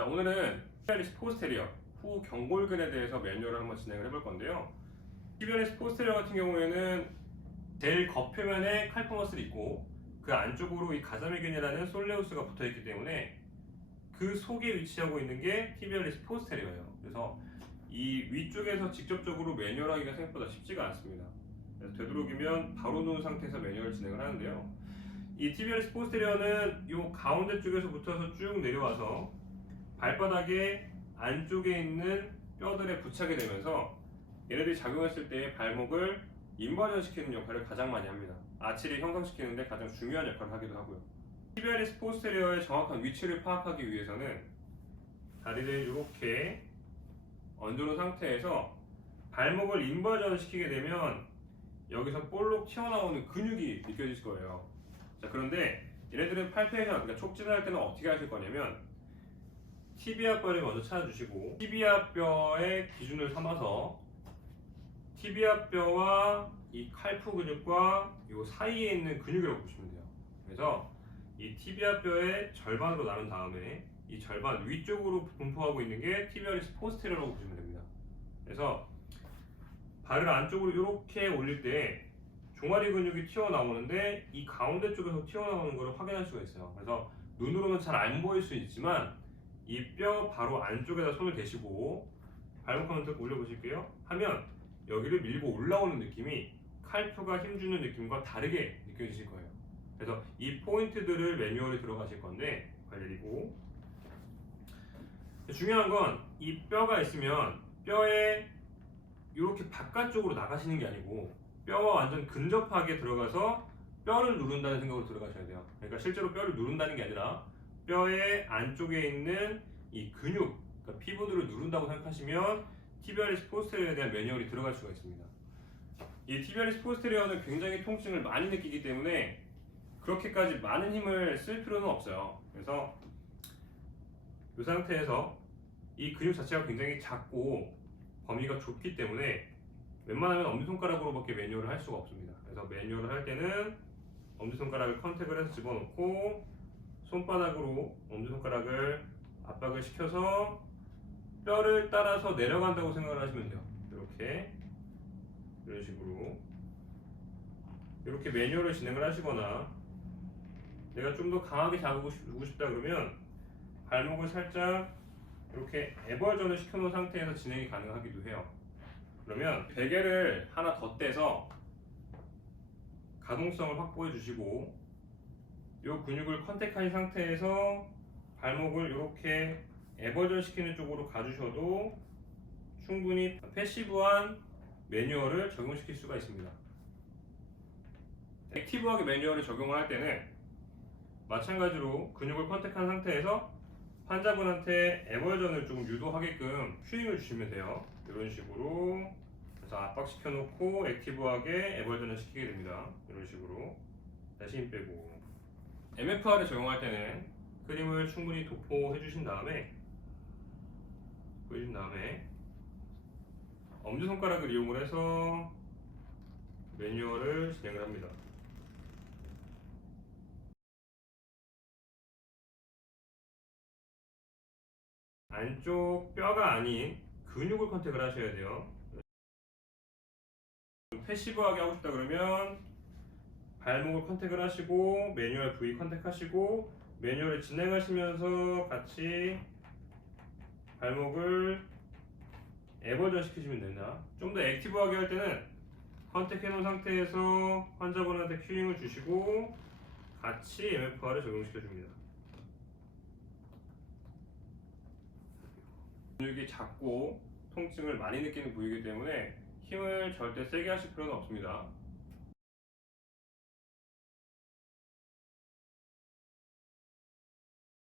자, 오늘은 티비알리스 포스테리어 후 경골근에 대해서 매뉴얼을 한번 진행을 해볼 건데요. 티비알리스 포스테리어 같은 경우에는 제일 겉표면에 칼포머스를 있고 그 안쪽으로 이 가자미근이라는 솔레우스가 붙어있기 때문에 그 속에 위치하고 있는 게 티비알리스 포스테리어예요. 그래서 이 위쪽에서 직접적으로 매뉴얼하기가 생각보다 쉽지가 않습니다. 그래서 되도록이면 바로 누운 상태에서 매뉴얼 진행을 하는데요. 이 티비알리스 포스테리어는 이 가운데 쪽에서 붙어서 쭉 내려와서 발바닥에 안쪽에 있는 뼈들에 부착이 되면서 얘네들이 작용했을 때 발목을 인버전 시키는 역할을 가장 많이 합니다. 아치를 형성시키는데 가장 중요한 역할을 하기도 하고요. 티비알리스 포스테리어의 정확한 위치를 파악하기 위해서는 다리를 이렇게 얹어놓은 상태에서 발목을 인버전 시키게 되면 여기서 볼록 튀어나오는 근육이 느껴질 거예요. 자, 그런데 얘네들은 팔페이션, 그러니까 촉진할 때는 어떻게 하실 거냐면 티비아 뼈를 먼저 찾아주시고 티비아 뼈의 기준을 삼아서 티비아 뼈와 이 칼프 근육과 이 사이에 있는 근육이라고 보시면 돼요. 그래서 이 티비아 뼈의 절반으로 나눈 다음에 이 절반 위쪽으로 분포하고 있는 게 티비알리스 포스테리어라고 보시면 됩니다. 그래서 발을 안쪽으로 이렇게 올릴 때 종아리 근육이 튀어나오는데 이 가운데 쪽에서 튀어나오는 것을 확인할 수가 있어요. 그래서 눈으로는 잘 안 보일 수 있지만 이 뼈 바로 안쪽에다 손을 대시고 발목 한번 딱 올려보실게요. 하면 여기를 밀고 올라오는 느낌이 칼프가 힘주는 느낌과 다르게 느껴지실 거예요. 그래서 이 포인트들을 매뉴얼에 들어가실 건데 관리고 중요한 건 이 뼈가 있으면 뼈에 이렇게 바깥쪽으로 나가시는 게 아니고 뼈와 완전 근접하게 들어가서 뼈를 누른다는 생각으로 들어가셔야 돼요. 그러니까 실제로 뼈를 누른다는 게 아니라 뼈의 안쪽에 있는 이 근육, 그러니까 피부들을 누른다고 생각하시면 티비알리스 포스테리어에 대한 매뉴얼이 들어갈 수가 있습니다. 이 티비알리스 포스테리어는 굉장히 통증을 많이 느끼기 때문에 그렇게까지 많은 힘을 쓸 필요는 없어요. 그래서 이 상태에서 이 근육 자체가 굉장히 작고 범위가 좁기 때문에 웬만하면 엄지손가락으로밖에 매뉴얼을 할 수가 없습니다. 그래서 매뉴얼을 할 때는 엄지손가락을 컨택을 해서 집어넣고 손바닥으로 엄지손가락을 압박을 시켜서 뼈를 따라서 내려간다고 생각을 하시면 돼요. 이렇게 이런 식으로 이렇게 매뉴얼을 진행을 하시거나 내가 좀 더 강하게 잡고 싶다 그러면 발목을 살짝 이렇게 애벌전을 시켜놓은 상태에서 진행이 가능하기도 해요. 그러면 베개를 하나 더 떼서 가동성을 확보해 주시고 이 근육을 컨택한 상태에서 발목을 이렇게 애벌전 시키는 쪽으로 가주셔도 충분히 패시브한 매뉴얼을 적용시킬 수가 있습니다. 액티브하게 매뉴얼을 적용을 할 때는 마찬가지로 근육을 컨택한 상태에서 환자분한테 애벌전을 조금 유도하게끔 퓨잉을 주시면 돼요. 이런 식으로 그래서 압박시켜 놓고 액티브하게 애벌전을 시키게 됩니다. 이런 식으로 다시 힘 빼고 MFR을 적용할 때는 크림을 충분히 도포해 주신 다음에 엄지손가락을 이용을 해서 매뉴얼을 진행을 합니다. 안쪽 뼈가 아닌 근육을 컨택을 하셔야 돼요. 패시브하게 하고 싶다 그러면 발목을 컨택을 하시고 매뉴얼 부위 컨택하시고 매뉴얼을 진행하시면서 같이 발목을 애벌전 시키시면 된다. 좀 더 액티브하게 할 때는 컨택해 놓은 상태에서 환자분한테 큐잉을 주시고 같이 MFR을 적용시켜 줍니다. 근육이 작고 통증을 많이 느끼는 부위이기 때문에 힘을 절대 세게 하실 필요는 없습니다.